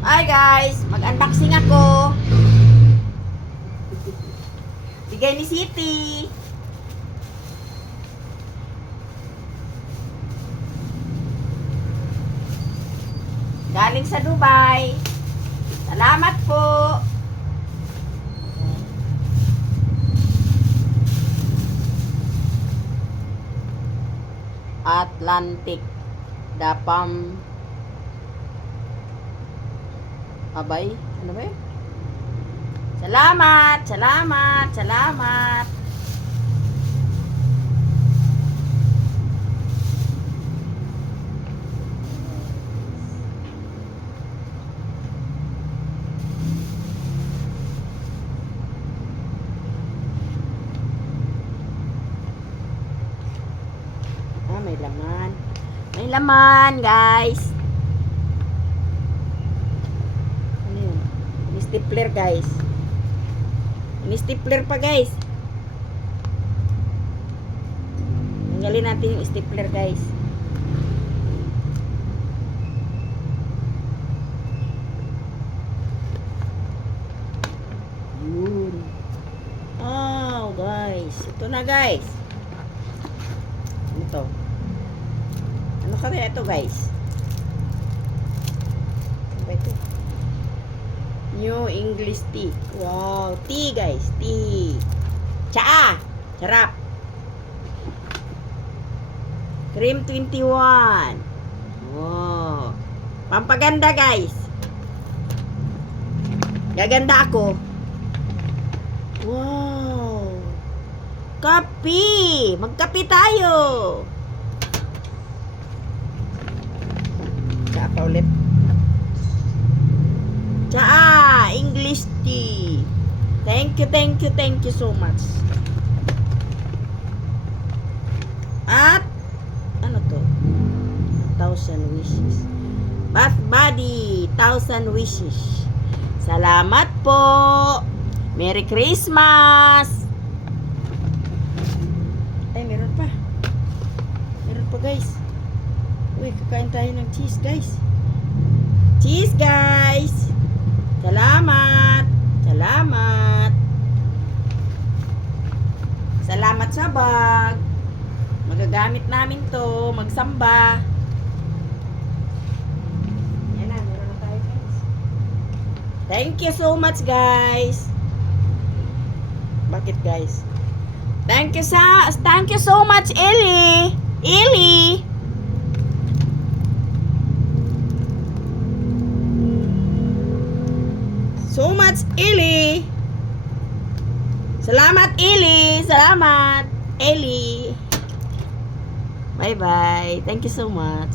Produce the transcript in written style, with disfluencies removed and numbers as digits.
Hi guys, mag-unboxing ako. Bigay ni City. Galing sa Dubai. Salamat po. Atlantic Dapam Abay, ano ba yun? Salamat, salamat, salamat. May laman. May laman, guys. Ano yun? Ini-stapler, guys. Ini-stapler pa, guys. Tanggalin natin yung stapler, guys. Yun. Oh, guys. Ito na, guys. Ito. Ano kaya ito, guys? Ano ba ito? New English tea. Wow, tea, guys. Tea. Tsaa. Sarap. Cream 21. Wow. Pampaganda, guys. Gaganda ako. Wow. Kape. Magkape tayo. Tsaa pa ulit. Tsaa. English tea. Thank you so much. At, ano to? 1,000 wishes. Bath Body, 1,000 wishes. Salamat po. Merry Christmas. Ay, meron pa. Meron pa, guys. Uy, kakain tayo ng cheese, guys. Cheese, guys. Salamat. Salamat. Salamat sa bag. Magagamit namin to. Magsamba. Yan na, meron na tayo, guys. Thank you so much, guys. Bakit, guys? Thank you so much, Ellie. Ellie. So much, Ellie. Salamat, Ellie. Salamat, Ellie. Bye-bye. Thank you so much.